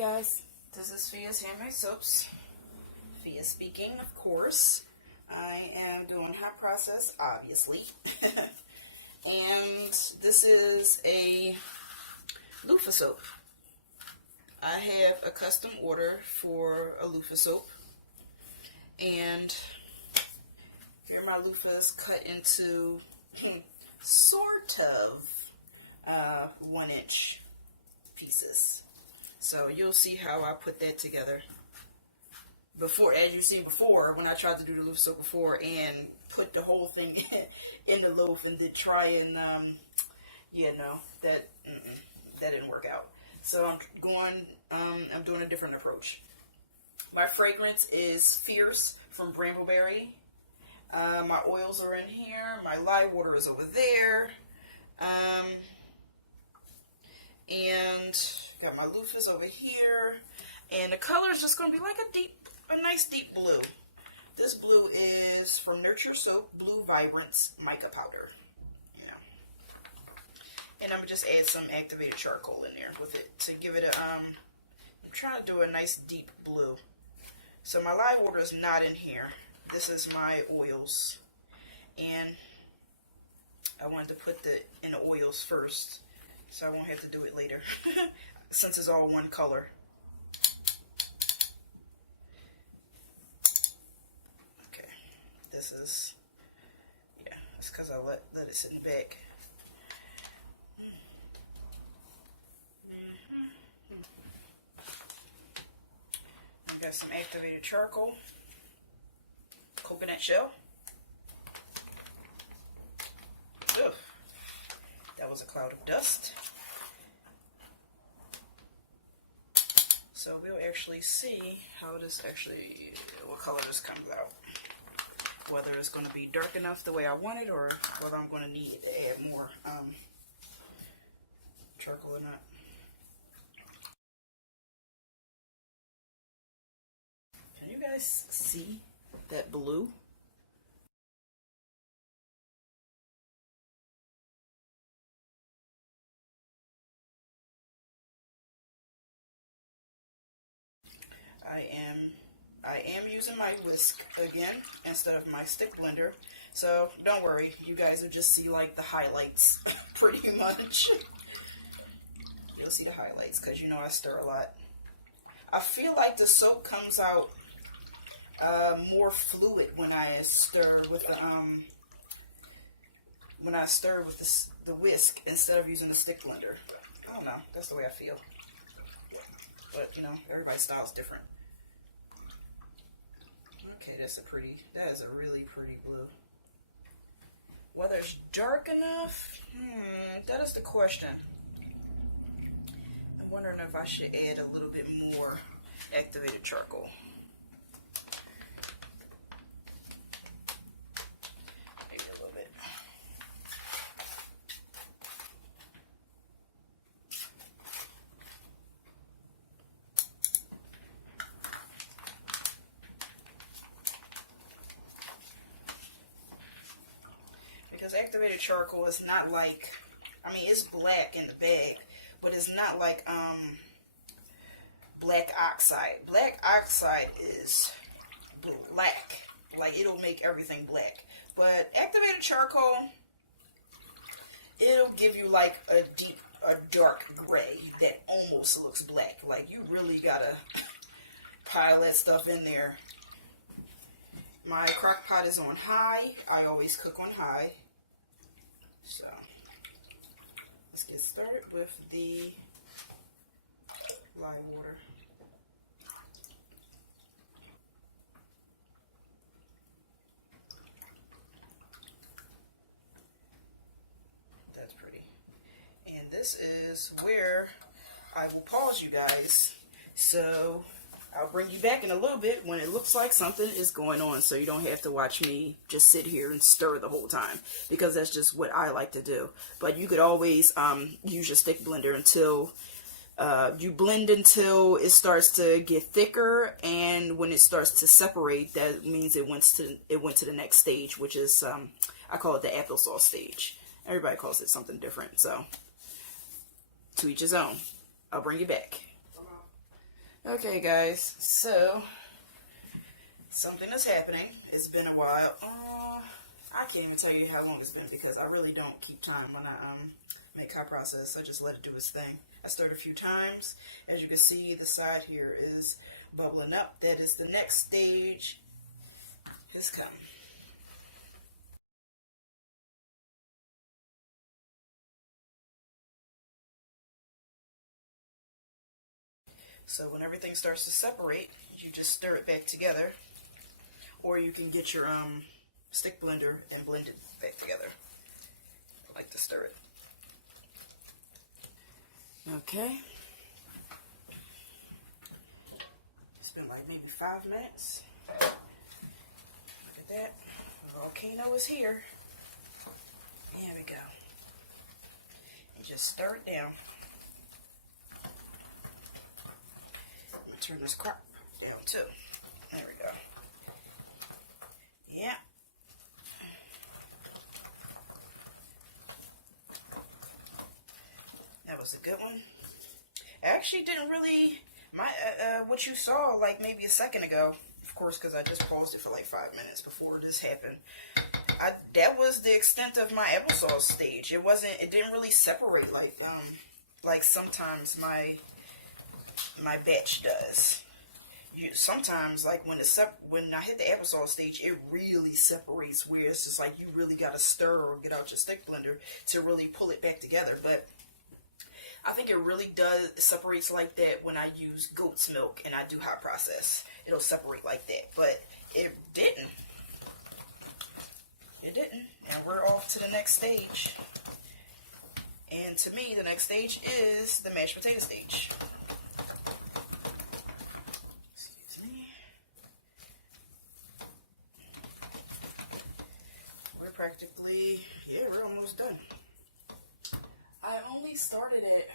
guys, this is Fia's Handmade Soaps. Fia speaking, of course. I am doing hot process, obviously. And this is a loofah soap. I have a custom order for a loofah soap. And here are my loofahs cut into sort of 1-inch pieces. So you'll see how I put that together. Before, as you see before, when I tried to do the loofah soap before and put the whole thing in the loaf and did try and, that didn't work out. So I'm doing a different approach. My fragrance is Fierce from Brambleberry. My oils are in here. My lye water is over there. And got my loofahs over here. And the color is just going to be like a nice deep blue. This blue is from Nurture Soap Blue Vibrance Mica Powder. And I'm going to just add some activated charcoal in there with it to give it a, I'm trying to do a nice deep blue. So my lye water is not in here. This is my oils. And I wanted to put in the oils first, so I won't have to do it later, since it's all one color. Okay, this is, it's because I let it sit in the bag. I got some activated charcoal, coconut shell. Ugh, that was a cloud of dust. So we'll actually see how this what color this comes out. Whether it's going to be dark enough the way I want it, or whether I'm going to need to add more charcoal or not. Can you guys see that blue? I am using my whisk again instead of my stick blender, so don't worry, you guys will just see like the highlights pretty much. You'll see the highlights because I stir a lot. I feel like the soap comes out more fluid when I stir with the whisk instead of using the stick blender. I don't know, that's the way I feel. But everybody's style is different. Okay, that is a really pretty blue. Whether it's dark enough, that is the question. I'm wondering if I should add a little bit more activated charcoal. Maybe a little bit. Because activated charcoal is not like, it's black in the bag, but it's not like black oxide. Black oxide is black, like it'll make everything black. But activated charcoal, it'll give you like a dark gray that almost looks black. Like you really gotta pile that stuff in there. My crock pot is on high. I always cook on high. So let's get started with the lye water. That's pretty. And this is where I will pause you guys. So I'll bring you back in a little bit when it looks like something is going on, so you don't have to watch me just sit here and stir the whole time, because that's just what I like to do. But you could always use your stick blender until you blend until it starts to get thicker, and when it starts to separate, that means it went to the next stage, which is I call it the applesauce stage. Everybody calls it something different, so to each his own. I'll bring you back. Okay, guys, so something is happening. It's been a while. I can't even tell you how long it's been because I really don't keep time when I make hot process. I just let it do its thing. I stirred a few times. As you can see, the side here is bubbling up. That is the next stage has come. So when everything starts to separate, you just stir it back together, or you can get your stick blender and blend it back together. I like to stir it. Okay. It's been like maybe 5 minutes. Look at that. The volcano is here. There we go. And just stir it down. Turn this crop down too. There we go. Yeah. That was a good one. I actually didn't really, what you saw like maybe a second ago, of course, because I just paused it for like 5 minutes before this happened. That was the extent of my applesauce stage. It didn't really separate like sometimes my batch does. Sometimes like when I hit the applesauce stage, it really separates where it's just like you really got to stir or get out your stick blender to really pull it back together. But I think it really does separates like that when I use goat's milk and I do hot process. It'll separate like that, but it didn't. It didn't, and we're off to the next stage. And to me, the next stage is the mashed potato stage. Practically, yeah, we're almost done. I only started at,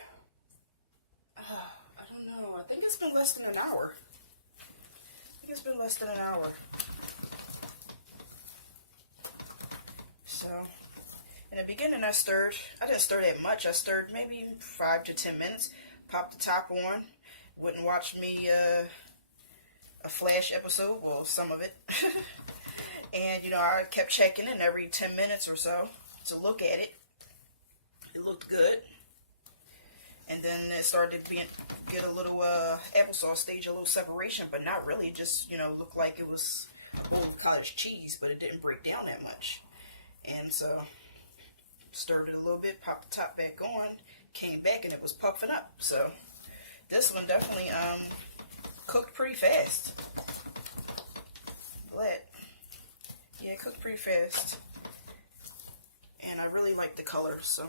I don't know, I think it's been less than an hour. So, in the beginning I didn't stir that much. I stirred maybe 5 to 10 minutes, popped the top on, wouldn't watch me a Flash episode, well, some of it. And, I kept checking in every 10 minutes or so to look at it. It looked good. And then it started to get a little applesauce stage, a little separation, but not really. Just, looked like it was old cottage cheese, but it didn't break down that much. And so, stirred it a little bit, popped the top back on, came back, and it was puffing up. So, this one definitely cooked pretty fast. Glad. Yeah, it cooked pretty fast. And I really like the color, so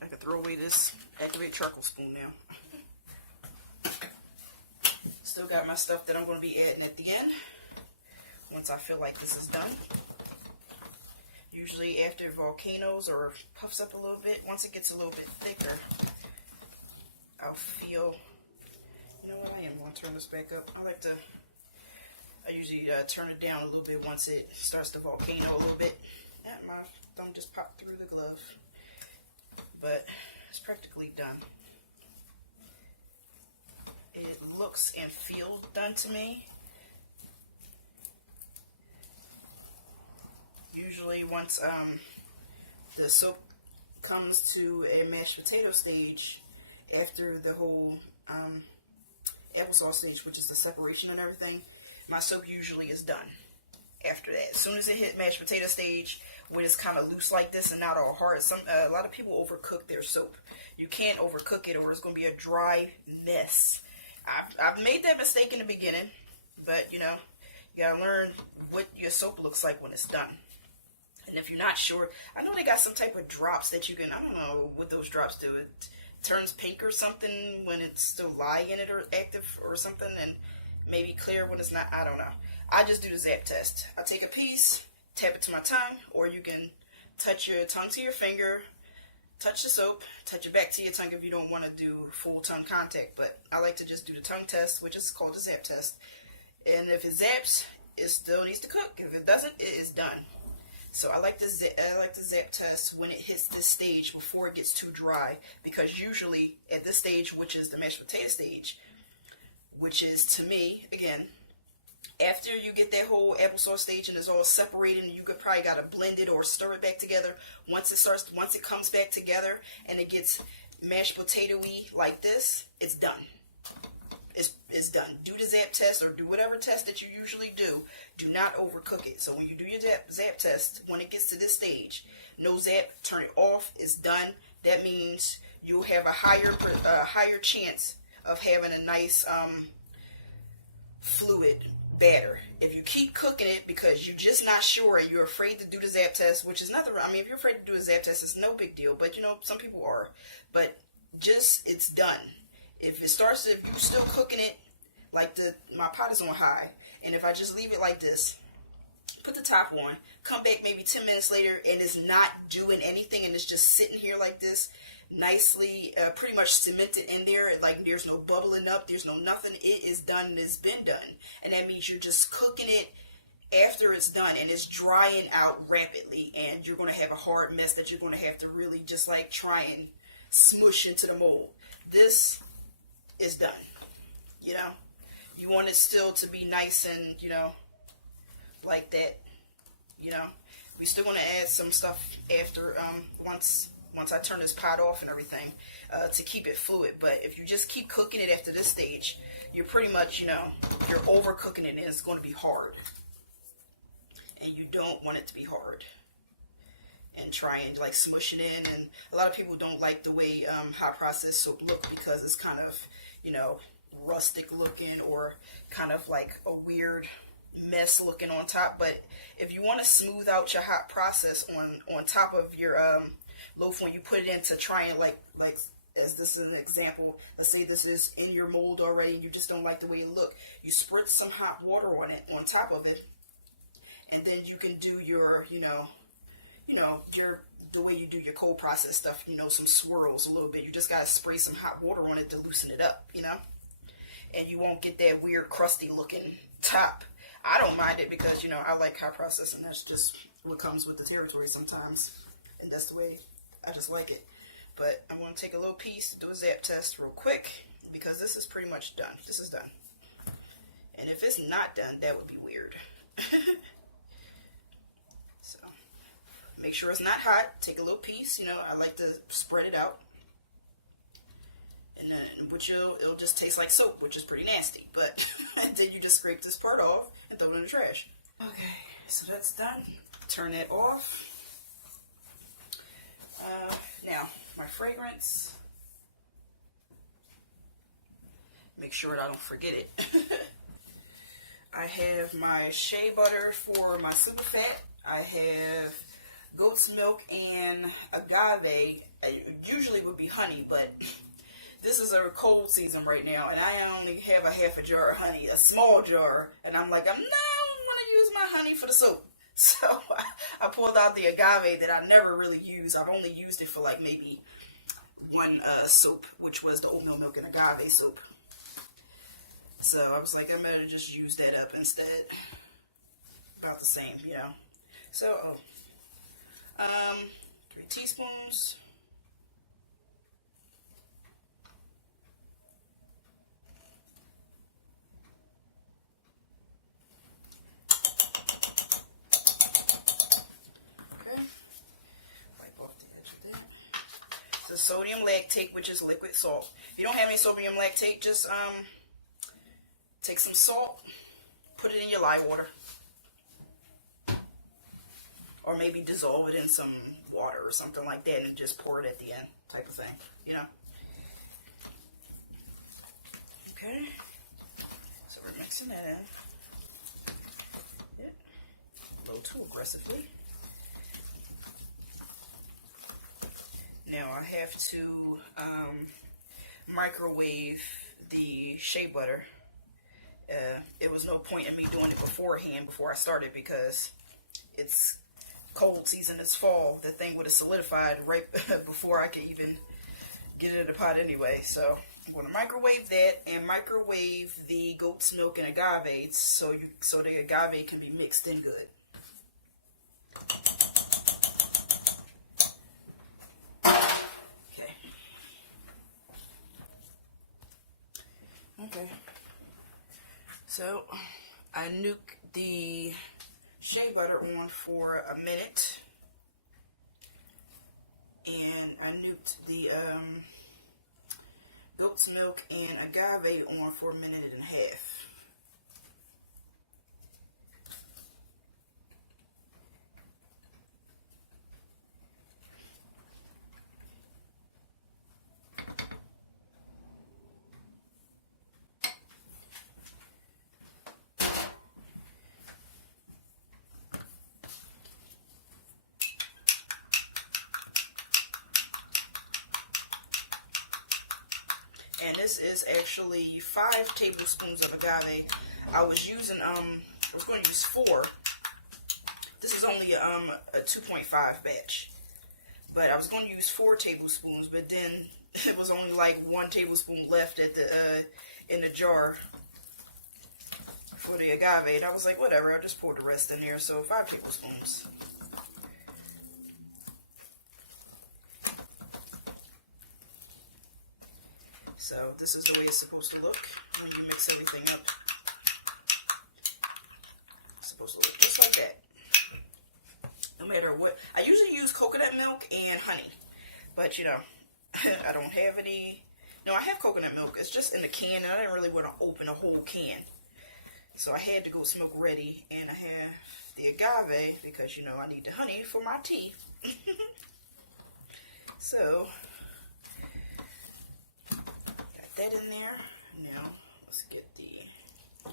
I can throw away this activated charcoal spoon now. Still got my stuff that I'm going to be adding at the end, once I feel like this is done. Usually after volcanoes or puffs up a little bit, once it gets a little bit thicker, I'll feel, you know what, I am going to turn this back up. I usually turn it down a little bit once it starts to volcano a little bit. Yeah, my thumb just popped through the glove. But it's practically done. It looks and feels done to me. Usually once the soap comes to a mashed potato stage, after the whole applesauce stage, which is the separation and everything, my soap usually is done after that. As soon as it hit mashed potato stage, when it's kind of loose like this and not all hard, a lot of people overcook their soap. You can't overcook it or it's going to be a dry mess. I've made that mistake in the beginning, but you got to learn what your soap looks like when it's done. And if you're not sure, I know they got some type of drops that you can, I don't know what those drops do. It turns pink or something when it's still lye in it or active or something, and maybe clear when it's not. I don't know. I just do the zap test. I take a piece, tap it to my tongue, or you can touch your tongue to your finger, touch the soap, touch it back to your tongue if you don't want to do full tongue contact. But I like to just do the tongue test, which is called the zap test. And if it zaps, it still needs to cook. If it doesn't, it is done. So I like the zap test when it hits this stage before it gets too dry, because usually at this stage, which is the mashed potato stage, which is, to me, again, after you get that whole applesauce stage and it's all separated, and you could probably gotta blend it or stir it back together. Once it comes back together and it gets mashed potato-y like this, it's done. It's done. Do the zap test or do whatever test that you usually do. Do not overcook it. So when you do your zap test, when it gets to this stage, no zap, turn it off. It's done. That means you'll have a higher chance of having a nice fluid batter. If you keep cooking it because you're just not sure and you're afraid to do the zap test, which is nothing. I mean, if you're afraid to do a zap test, it's no big deal. But you know, some people are. But just, it's done. If you're still cooking it, like my pot is on high, and if I just leave it like this, put the top on, come back maybe 10 minutes later, and it's not doing anything, and it's just sitting here like this, nicely, pretty much cemented in there, like there's no bubbling up, there's no nothing, it is done and it's been done. And that means you're just cooking it after it's done, and it's drying out rapidly, and you're going to have a hard mess that you're going to have to really just like try and smush into the mold. This is done. You know, you want it still to be nice and, you know, like that. You know, we're still going to add some stuff after, once I turn this pot off and everything, to keep it fluid. But if you just keep cooking it after this stage, you're pretty much, you know, you're overcooking it, and it's going to be hard. And you don't want it to be hard. And try and like smush it in. And a lot of people don't like the way hot processed soap look, because it's kind of, you know, rustic looking or kind of like a weird mess looking on top. But if you want to smooth out your hot process on top of your loaf, when you put it in to try and like as this is an example, let's say this is in your mold already and you just don't like the way it look, you spritz some hot water on it, on top of it, and then you can do your, the way you do your cold process stuff, you know, some swirls a little bit. You just got to spray some hot water on it to loosen it up, you know, and you won't get that weird crusty looking top. I don't mind it because, you know, I like hot processing. That's just what comes with the territory sometimes, and that's the way I just like it. But I want to take a little piece, do a zap test real quick, because this is pretty much done. This is done. And if it's not done, that would be weird. So make sure it's not hot. Take a little piece. You know, I like to spread it out. And then, which it'll just taste like soap, which is pretty nasty. But then you just scrape this part off and throw it in the trash. Okay, so that's done. Turn that off. Now, my fragrance. Make sure that I don't forget it. I have my shea butter for my super fat. I have goat's milk and agave. Usually would be honey, but this is a cold season right now, and I only have a half a jar of honey, a small jar, and I'm like, I don't want to use my honey for the soap. So I pulled out the agave that I never really use. I've only used it for like maybe one soap, which was the oatmeal milk and agave soap. So I was like, I'm going to just use that up instead. About the same, you know. So, 3 teaspoons. Okay. Wipe off the edge of that. So sodium lactate, which is liquid salt. If you don't have any sodium lactate, just take some salt, put it in your lye water, or maybe dissolve it in some water or something like that and just pour it at the end, type of thing, you know. Okay, so we're mixing that in. Yeah. A little too aggressively. Now I have to microwave the shea butter. It was no point in me doing it beforehand before I started, because it's cold season, it's fall. The thing would have solidified right before I could even get it in the pot anyway. So I'm going to microwave that and microwave the goat's milk and agave so the agave can be mixed in good. Okay. So I nuke the shea butter on for a minute, and I nuked the goat's milk and agave on for a minute and a half. And this is actually 5 tablespoons of agave. I was using, I was going to use 4. This is only a 2.5 batch. But I was going to use 4 tablespoons, but then it was only like 1 tablespoon left at the in the jar for the agave. And I was like, whatever, I'll just pour the rest in there. So 5 tablespoons. So this is the way it's supposed to look when you mix everything up. It's supposed to look just like that. No matter what. I usually use coconut milk and honey. But you know, I don't have any. No, I have coconut milk. It's just in a can, and I didn't really want to open a whole can. So I had to go smoke ready, and I have the agave because, you know, I need the honey for my tea. So that in there. Now let's get the,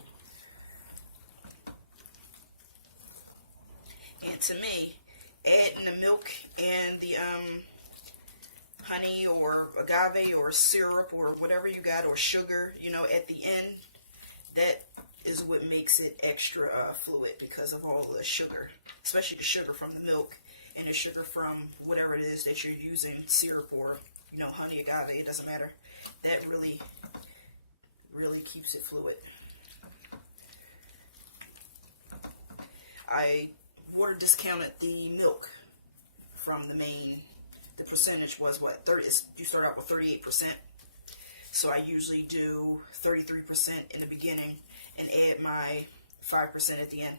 and to me, adding the milk and the honey or agave or syrup or whatever you got, or sugar, you know, at the end, that is what makes it extra fluid, because of all the sugar, especially the sugar from the milk and the sugar from whatever it is that you're using, syrup or, you know, honey, agave, it doesn't matter. That really keeps it fluid. I water discounted the milk from the main. The percentage was what, 30? You start out with 38%. So I usually do 33% in the beginning and add my 5% at the end.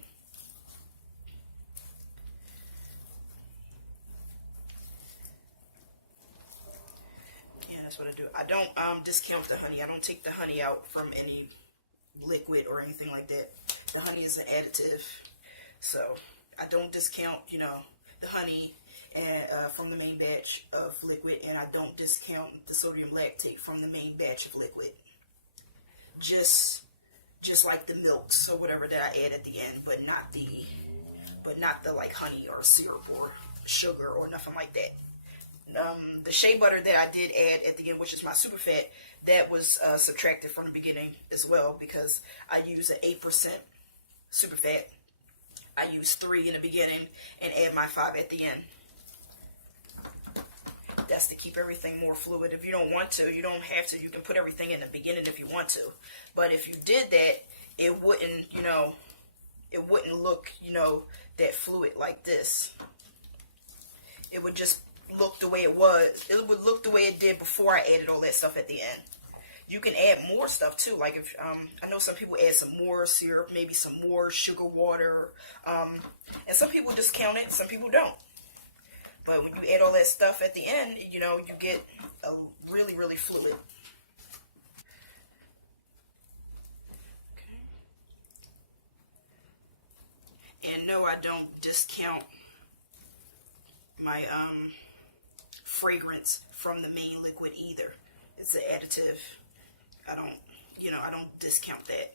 That's what I do. I don't discount the honey. I don't take the honey out from any liquid or anything like that. The honey is an additive, so I don't discount, you know, the honey and from the main batch of liquid, and I don't discount the sodium lactate from the main batch of liquid. Just like the milks or whatever that I add at the end, but not the like honey or syrup or sugar or nothing like that. The shea butter that I did add at the end, which is my super fat, that was subtracted from the beginning as well, because I use an 8% super fat. I use 3 in the beginning and add my 5 at the end. That's to keep everything more fluid. If you don't want to, you don't have to. You can put everything in the beginning if you want to. But if you did that, it wouldn't, you know, it wouldn't look, you know, that fluid like this. It would just look the way it was. It would look the way it did before I added all that stuff at the end. You can add more stuff too. Like if I know some people add some more syrup, maybe some more sugar water, and some people discount it and some people don't. But when you add all that stuff at the end, you know, you get a really, really fluid. Okay. And no, I don't discount my fragrance from the main liquid either. It's an additive. I don't discount that.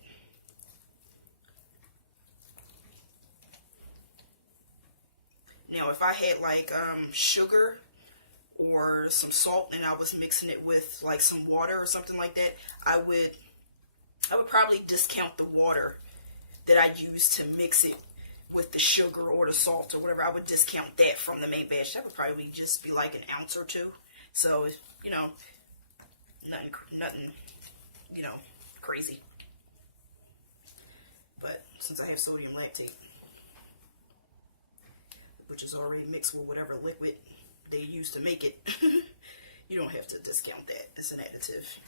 Now, if I had like sugar or some salt and I was mixing it with like some water or something like that, I would probably discount the water that I use to mix it with the sugar or the salt or whatever. I would discount that from the main batch. That would probably just be like an ounce or 2. So, you know, nothing, you know, crazy. But since I have sodium lactate, which is already mixed with whatever liquid they use to make it, you don't have to discount that. It's an additive.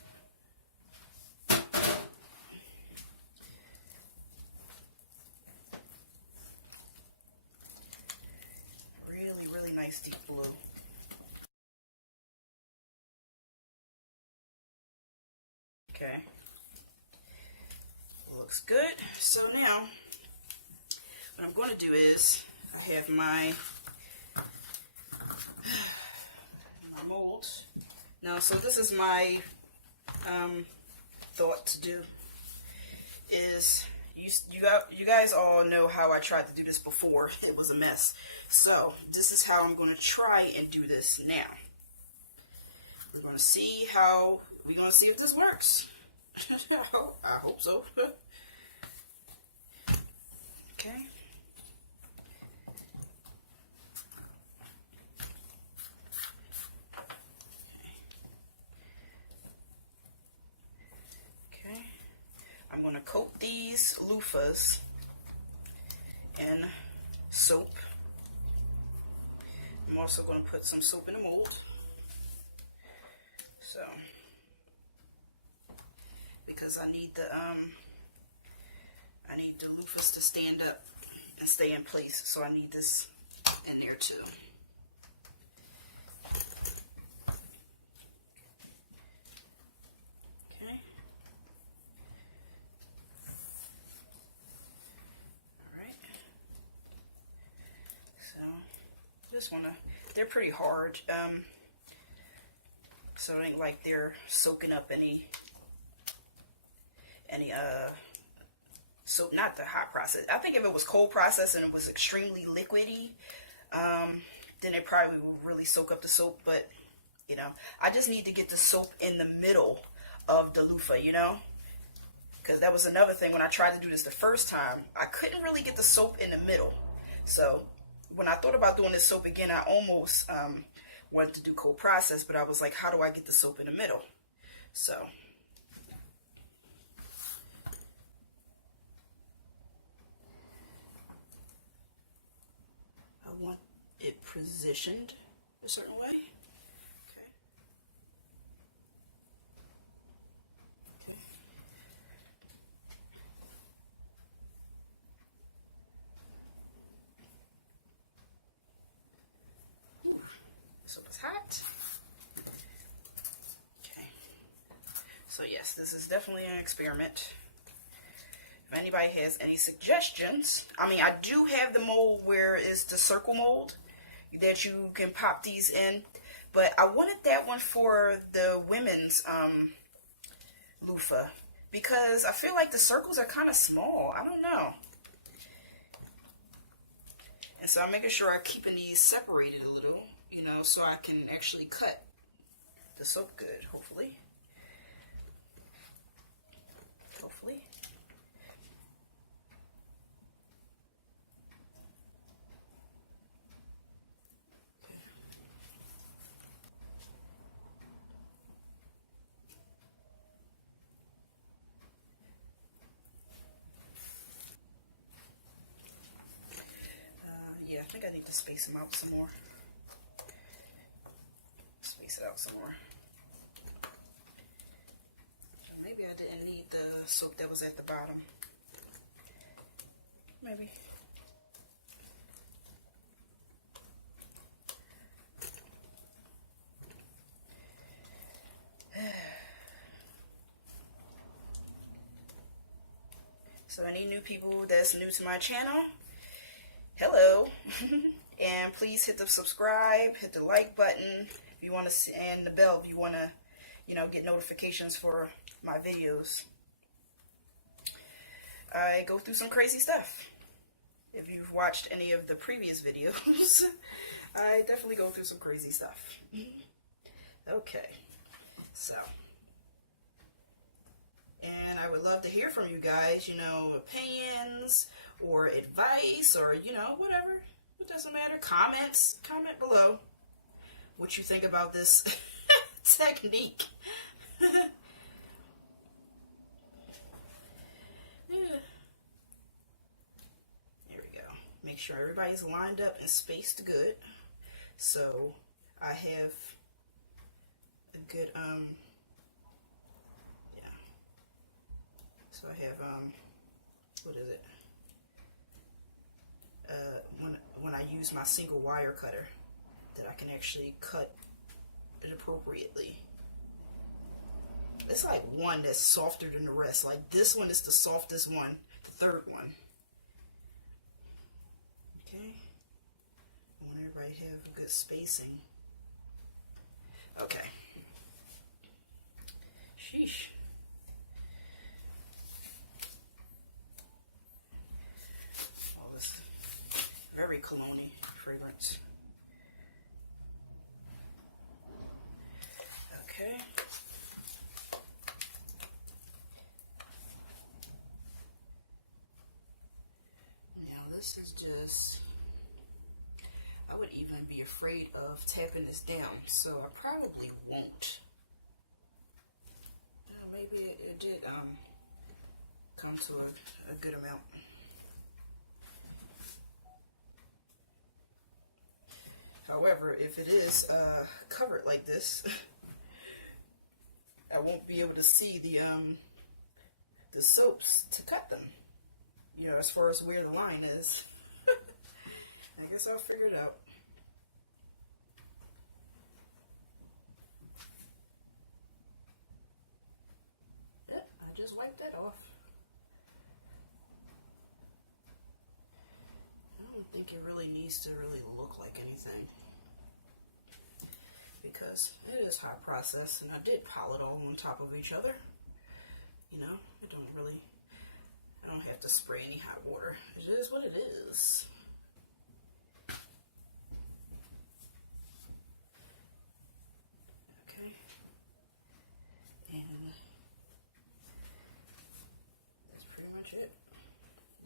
Okay. Looks good. So now, what I'm going to do is, I have my mold. Now, so this is my thought to do. Is you guys all know how I tried to do this before. It was a mess. So this is how I'm going to try and do this now. We're going to see if this works. I hope so. Okay. Okay. I'm going to coat these loofahs in soap. I'm also going to put some soap in the mold. So, because I need the loofahs to stand up and stay in place, so I need this in there too. Okay. All right. So, just wanna. They're pretty hard. So it ain't like they're soaking up any soap, not the hot process. I think if it was cold process and it was extremely liquidy, then it probably would really soak up the soap. But, you know, I just need to get the soap in the middle of the loofah, you know, because that was another thing when I tried to do this the first time. I couldn't really get the soap in the middle. So when I thought about doing this soap again, I almost wanted to do cold process, but I was like, how do I get the soap in the middle? So I want it positioned a certain way. Okay. Okay. Ooh, soap is hot. Okay. So yes, this is definitely an experiment. If anybody has any suggestions, I mean, I do have the mold where it's the circle mold that you can pop these in, but I wanted that one for the women's loofah because I feel like the circles are kind of small. I don't know. And so I'm making sure I'm keeping these separated a little, you know, so I can actually cut the soap good, hopefully. Hopefully. Yeah, I think I need to space them out some more. Space it out some more. Maybe I didn't need the soap that was at the bottom. Maybe. So any new people that's new to my channel, hello. And please hit the subscribe, hit the like button if you want to see, and the bell if you want to, you know, get notifications for my videos. I go through some crazy stuff. If you've watched any of the previous videos, I definitely go through some crazy stuff. Okay, so, and I would love to hear from you guys, you know, opinions or advice or, you know, whatever. It doesn't matter. Comments. Comment below what you think about this technique. Yeah. There we go. Make sure everybody's lined up and spaced good. So I have a good, yeah. So I have, what is it? When I use my single wire cutter, that I can actually cut it appropriately. It's like one that's softer than the rest. Like this one is the softest one, the third one. Okay. I want everybody to have a good spacing. Okay. Sheesh. All this very cologne-y fragrance. Okay. Now this is just, I would even be afraid of tapping this down, so I probably won't. Maybe it did come to a good amount. However, if it is covered like this, I won't be able to see the soaps to cut them. You know, as far as where the line is. I guess I'll figure it out. Yeah, I just wiped that off. I don't think it really needs to really look like anything, because it is hot process, and I did pile it all on top of each other. You know, I don't have to spray any hot water. It is what it is. Okay. And that's pretty much it.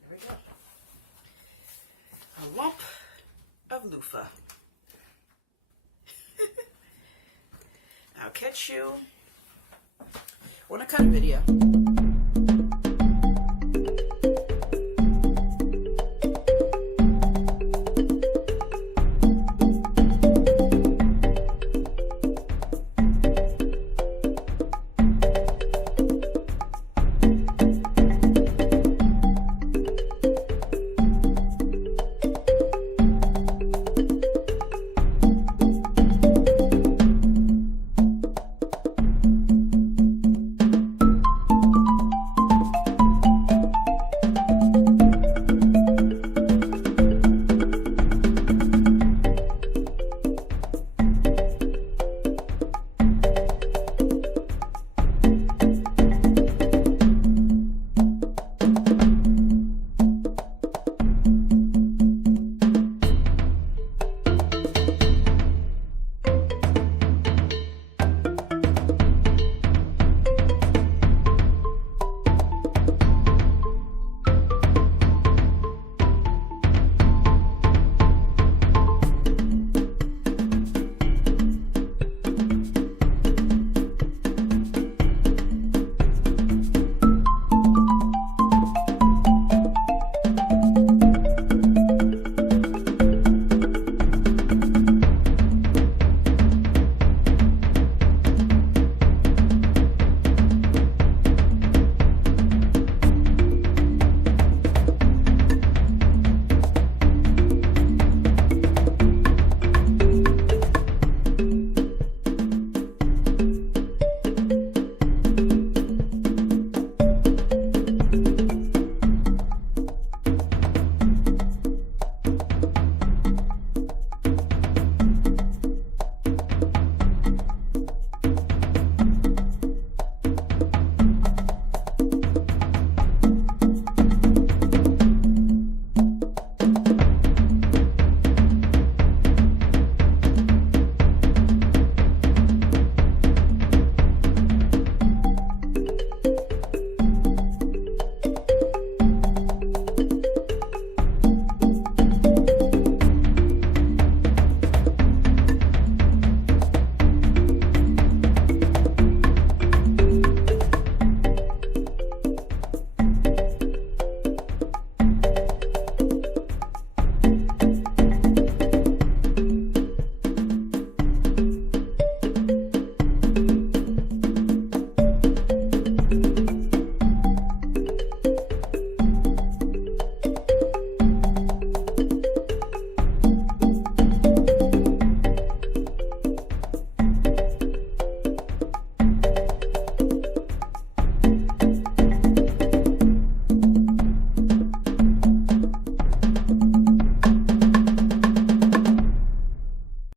There we go. A lump of loofah. I'll catch you on a cut video.